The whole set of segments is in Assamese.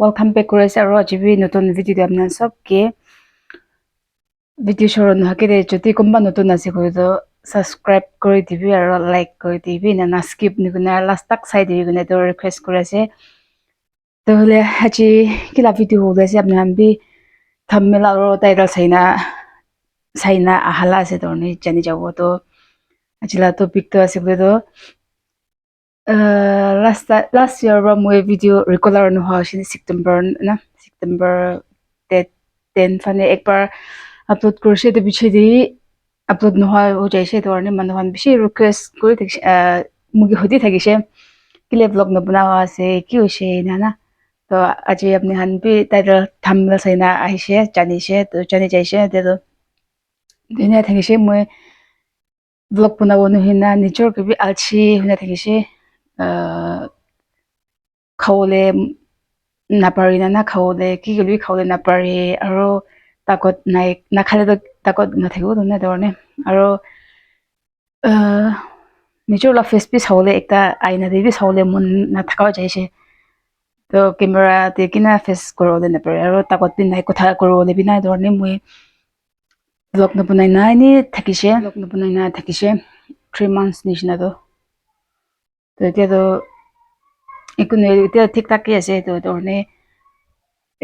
Welcome back কৰেছে আৰু আজিবি নতুন ভিডিও আপনার সবকে ভিডিও শুরু না করে যদি কোনবা নতুন আছে করে তো সাবস্ক্রাইব করে দিবি আর লাইক করে দিবি না স্কিপ নিগুনা লাস্ট তাক চাই দিবি গুনা তো রিকোয়েস্ট করেছে তাহলে আজি কিলা ভিডিও হইছে আপনার বি থাম্বনেল আর টাইটেল চাইনা আহালা আছে তো জানি যাব তো আজিলা টপিক তো আছে বলে তো last year ba moi video regular no ha shin September 10 fane ekbar upload korse to biche di upload no ha ho jaise to arni manhan bishi request kori thik mugi hodi thakise kile vlog no banawa ase ki hoise na to aji apni han bi title thumbnail saina ahise janise to jani jaise de to dina thakise moi vlog banabo no hina nijor ke bi alchi huna thakise খাওলে নাপাৰি না খাওলে কি গলি খাওলে নাপাৰি আৰু তাকত নাই নাখালে তো তাকত নাথাকিব তো না ধৰণে আৰু নিজৰ লা ফেস পি চাওলে একটা আইনা দেবি চাওলে মন নাথাকাও যাইছে তো কেমেৰা তে কিনা ফেস কৰলে নাপাৰি আৰু তাকত বি নাই কথা কৰলে বি নাই ধৰণে মই ব্লগ নবনাই নাই নি থাকিছে ব্লগ নবনাই নাই থাকিছে 3 months নিচিনা তো এতিয়া তো একো নাই এতিয়া ঠিক ঠাকে আছে তো ধৰণে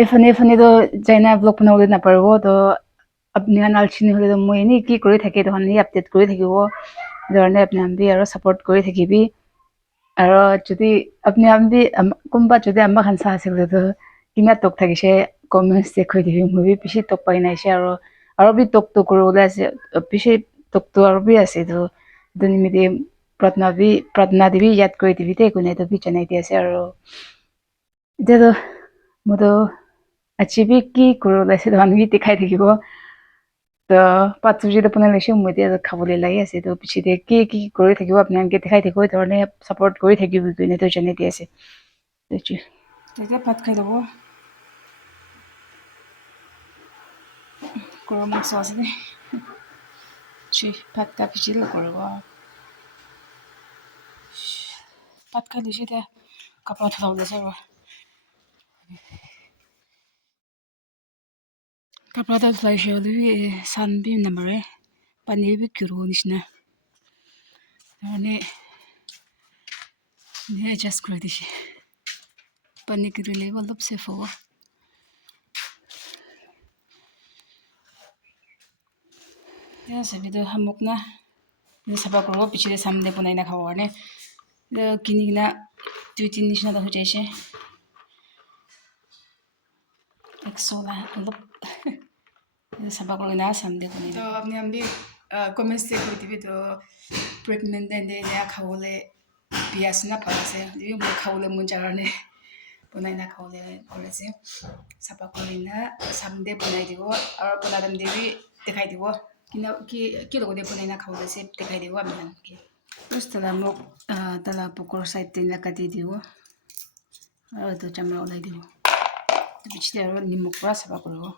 এফানে তো যাইনা ব্লগ বনাবলৈ নাপাৰিব তো আপনি আলচিনি হলে তো মই এনে কি কৰি থাকে তখন আপডেট কৰি থাকিব ধৰণে আপনি আমি আৰু সাপোৰ্ট কৰি থাকিবি আৰু যদি আপনি আমি কোনবা যদি আমাক হানসা আছিল তো কিনা টক থাকিছে কমেন্টস চেক কৰি দিবি মই বি পিছে টক পাই নাইছে আৰু বি টক তো কৰিবলৈ আছে পিছে টক তো আৰু বি আছে তো দুনিমিতে প্ৰাৰ্থনা দিবি ইয়াদ কৰি দিবি তে কোনে তো বি জানাই দি আছে আৰু এতিয়া তো মতো আচিবি কি কৰিবলৈ তো আমি দেখাই থাকিব তো পাঁচ যদি আপোনাৰ লৈছে মই এতিয়া খাবলৈ লাগি আছে তো পিছতে কি কৰি থাকিব আপুনি আনকে দেখাই থাকিব ধৰণে সাপোৰ্ট কৰি থাকিব কোনে তো জানাই দি আছে তেতিয়া ভাত খাই ল'ব গৰম মাছ আছে নে ভাত কা পিছিল কৰিব ভাত খাই লৈছে এতিয়া কাপোৰ ধুব লৈছে আৰু কাপোৰ ধুলাইছে হ'লে চান বি নামাৰে পানী বি কিৰো নিচিনা ধৰণে এডজাষ্ট কৰি দিছে পানী কিৰিলে অলপ চেফ হ'ব সবিতো শামুক না চাফা কৰিব পিছতে চামনে বনাই না খাব কাৰণে কিনি কিনা 2-3 নিচিনা হৈ যাইছে 100 না অলপ চাফা কৰি না চামনে বনাই তো আপনি আমি কমেন্টস চেক কৰি দিবি তো প্ৰেগনেন্ট এনে খাবলৈ পিয়াজ না ভাল আছে মই খাবলৈ মন যায় কাৰণে বনাই না খাবলৈ কৰিছে চাফা কৰি না চামনে বনাই দিব আৰু বনাই দেবি দেখাই দিব কি লগতে বনাই না খাবলৈ চেপ দেখাই দিব আমি নাকি Terus talamok tala pukor side din la kadidiwo. To chamra olay diwo. Bichde aro nimok pra saba koriwo.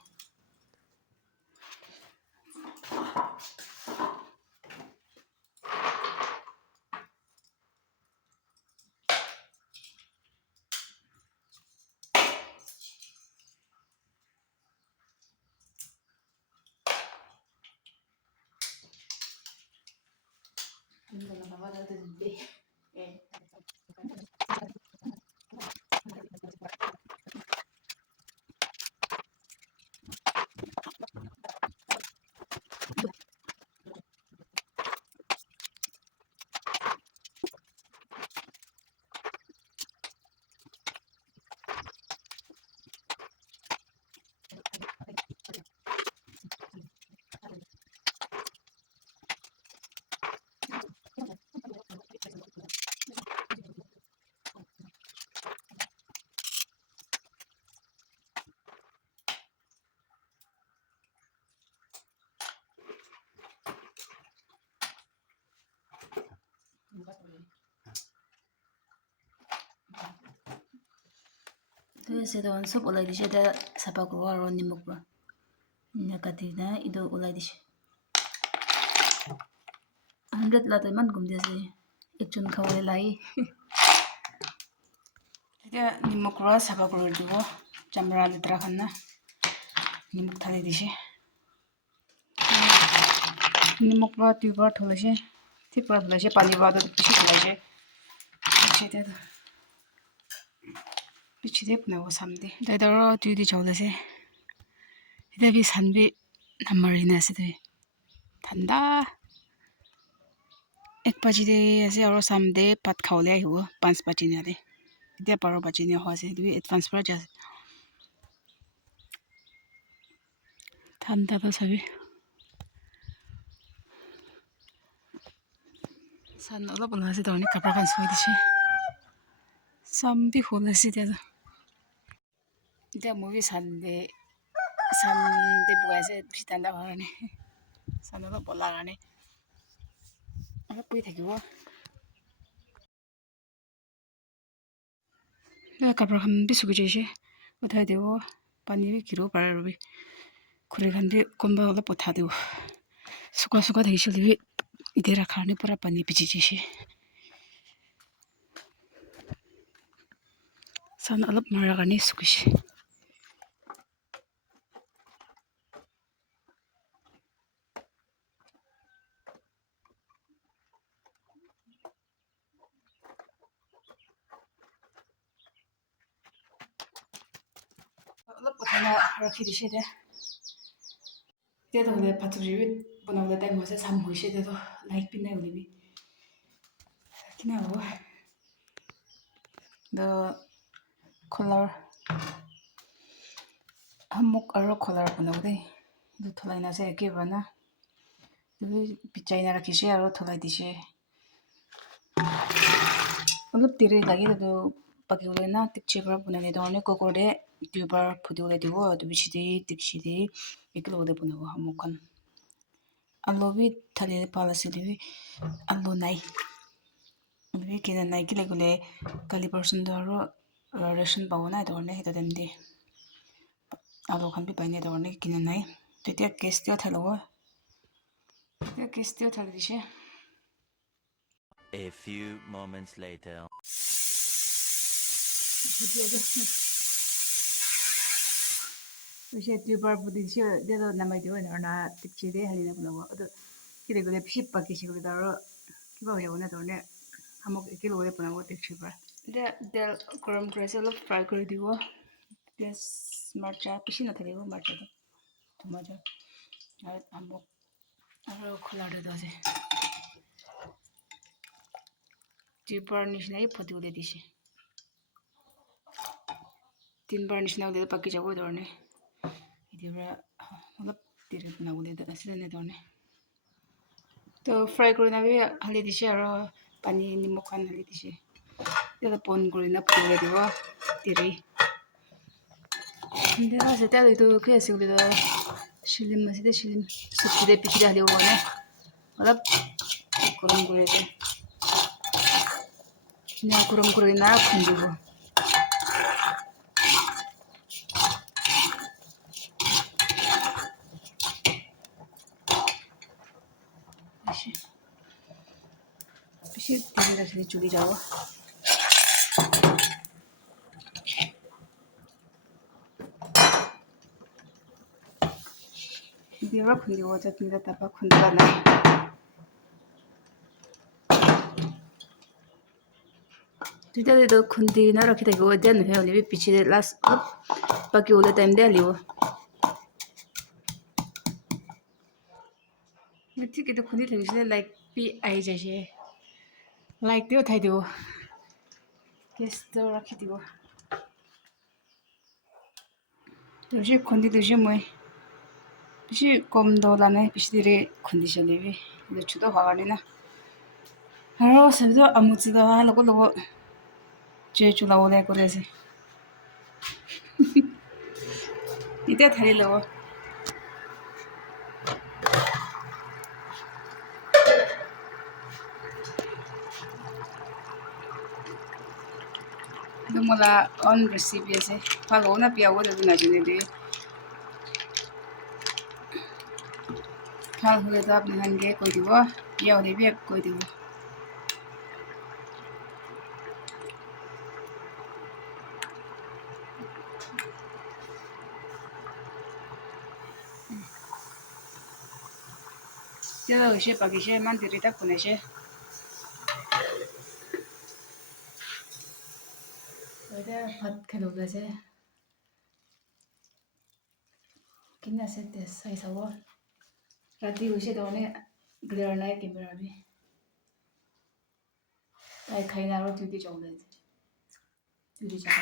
Saya doan sup olay dishe da sapa kruwa aro nimok pra. Nakati na ido olay dishe. 100 la to man gum jase. Ekchun khawale lai. Tidak nimok pra sapa kruwa dibo. chamra litra khanna nimuk thali dishi nimuk ba tubar tholashi tipar tholashi pani ba da pishi tholashi chete da pichi dep na wo samde daidaro tuidi chawlase ida bi sanbi namarina ase thanda 1 baji de ase aro samde pat khawle ahibo 5 baji ne ade ide 12 baji ne hoase du advance pra jas thanda to sabi san ola bola ase dawni kapra kan soi dishi sambi holase de movie sande buase bistanda harane san ola bola rane ala pui thakibo kapra khan bi sugi jaise uthai dewo pani bi kiro pararobi khuri khan bi komba ola potha dewo suka thakishili bi ide rakhane pura pani bichi jaise san alap mara gane sugishi alap pothana rakhi dishi de hole pathuji banawle time hose sam hoise de to like pin nai ulibi kina ho the color hamuk aro color banawde du tholai na se ke bana du pichai na rakhishe aro tholai dishe alap tire lagi do paki ule na tikche pra bunane dorne kokorde tubar phudule dibo du bichide tikshide eklo de bunawo hamukan alobi thali palasi libi alo nai avi kina nai kile gule kali person do aro ration pawna dorne heta demde alo khan bi paine dorne kina nai tetia case tio thalowa tetia case tio thali dishe A few moments later. Ushe tubar budishe de do namai de na tikche de halina bulawa ado kile gule phip pa kishi gule daro kiba hoya na dorne hamok ekilo gule punawo tikche pra de del koram krese lo fry kori dibo yes marcha pishi na thalibo marcha do tomato ar hamok aro khola de dase tubar nishnai phudule dishe 3 bar nishna ule paki jago dorne idibra olap dire na ule da asile dorne to fry kori na bi hali dishe aro pani nimok khan hali dishe tela pon kori na phule dibo tiri de ase tela to kya se ule da shilim maside shilim supide pichide hali wone olap koram kori de na koram kori na phundibo pishi tiri rakhi chuli jawo Dira khundi wacha tinda tapa khundala nai tuida de do khundi na rakhi de go den he oni bi pichi de last paki ule time de aliwo mithi ke do khundi thagise like pi ai jaise like teo thai dibo yes to rakhi dibo toje khundi doje moi pishi kom do la nai pishi dire khundi chale bi de chudo hawani na aro sabdo amutsu da logo je chula ole korese ite thari logo Dumula on recipe ase palo na piawo de na jine de phal hule da apni hange koi dibo piawo de bi koi dibo তেও হৈছে বাগিছে ইমান দেৰি তাক বনাইছে এতিয়া ভাত খালো ওলাইছে কিনে আছে টেষ্ট চাই চাব ৰাতি হৈছে তাৰমানে ক্লিয়াৰ নাই কেমেৰাবি তাই খাই না আৰু ডিউটি যাব লাগে ডিউটি যাব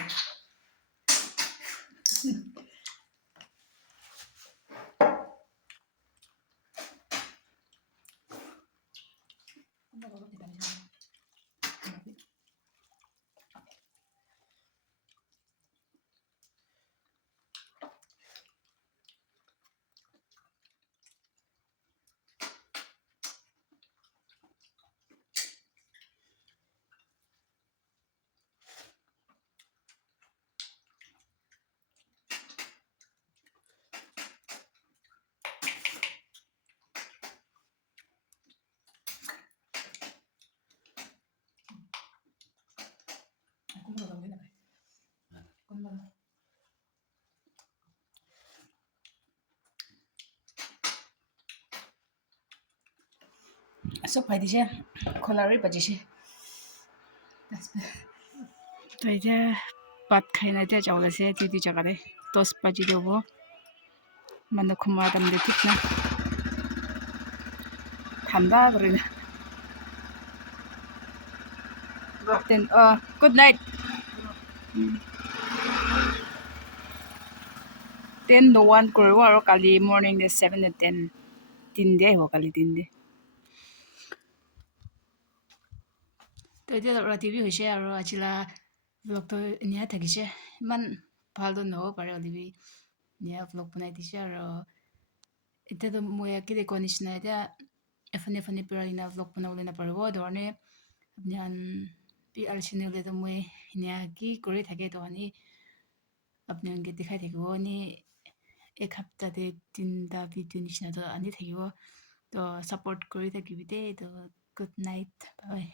কোনবা লগে নাপায় কোনবা চব খাই দিছে খোলাৰে বাজিছে তো এতিয়া ভাত খাই না এতিয়া যাব আছে ডিউটি জাগাতে 10 বাজি যাব মানে খুমা টাইমতে ঠিক না ঠাণ্ডা করে না গুড নাইট 10 to 1 কৰিব আৰু কালি মৰ্নিং 7 to 10 তিনদে আহিব কালি তিনদে তো এতিয়া ৰাতিবি হৈছে আৰু আজিলা ব্লগটো এনে থাকিছে ইমান ভালতো নহ'ব পাৰে অলিবি এনে ব্লগ বনাই দিছে আৰু এতিয়াতো মই কি দেখুৱা নিচিনা এতিয়া এফানে এফানে পৰা কিনা ব্লগ বনাবলৈ নাপাৰিব ধৰণে আপুনি পি আৰ চেনেলতো মই এনে কি কৰি থাকে তো আনি আপোনালোকে দেখাই থাকিব নি এক সপ্তাহতে 3টা ভিডিঅ' নিচিনাটো আনি থাকিব তো ছাপোৰ্ট কৰি থাকিবি দেই তো গুড নাইট বাই